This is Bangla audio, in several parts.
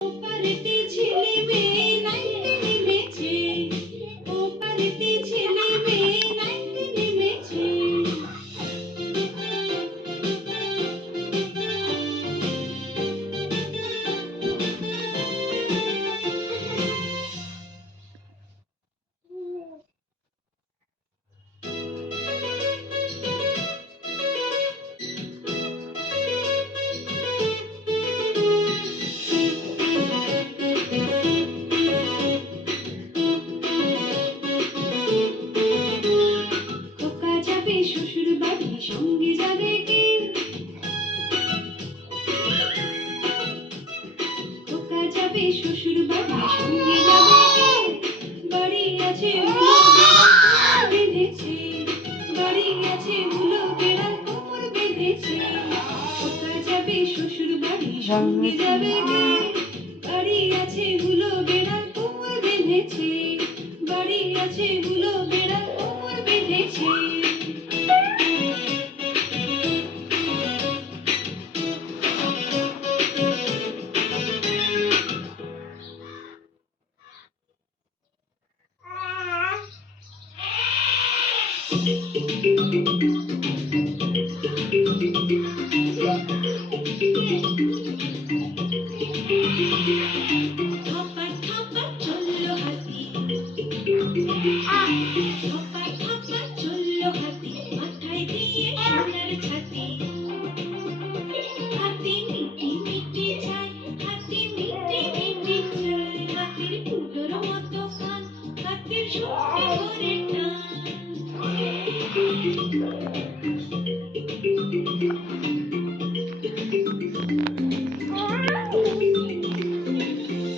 ওপারেতে ছেলে মেয়ে নাইতে নেমেছে, ওপারেতে ছেলে মেয়ে নাইতে নেমেছে। খোকা যাবে শ্বশুর বাড়ি, সঙ্গে যাবে কে? খোকা যাবে শ্বশুর বাড়ি, সঙ্গে যাবে কে? বাড়ি আছে হুলো বেড়াল বেঁধেছে, বাড়ি আছে হুলো বেড়াল কোমর বেঁধেছে। খোকা যাবে শ্বশুর বাড়ি, সঙ্গে যাবে কে? বাড়ি আছে হুলো বেড়াল কোমর বেঁধেছে, বাড়ি আছে হুলো বেড়াল কোমর বেঁধেছে। ধপার ধপার চললো হাতি, ধপার ধপার চললো হাতি, মাথায় দিয়ে সোনার ছাতি। হাতি মিটি মিটি চায়, হাতি মিটি মিটি চায়, হাতির ফুটোর মতো কান, হাতির শুকনো করে টান।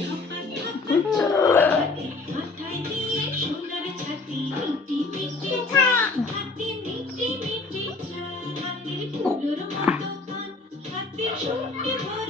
ধপার ধপার চললো হাতি, মাথায় দিয়ে সোনার ছাতি। মিটি মিটি চায়, হাতি মিটি মিটি চায়, হাতির ফুটোর মতো কান, হাতির শুকনো করে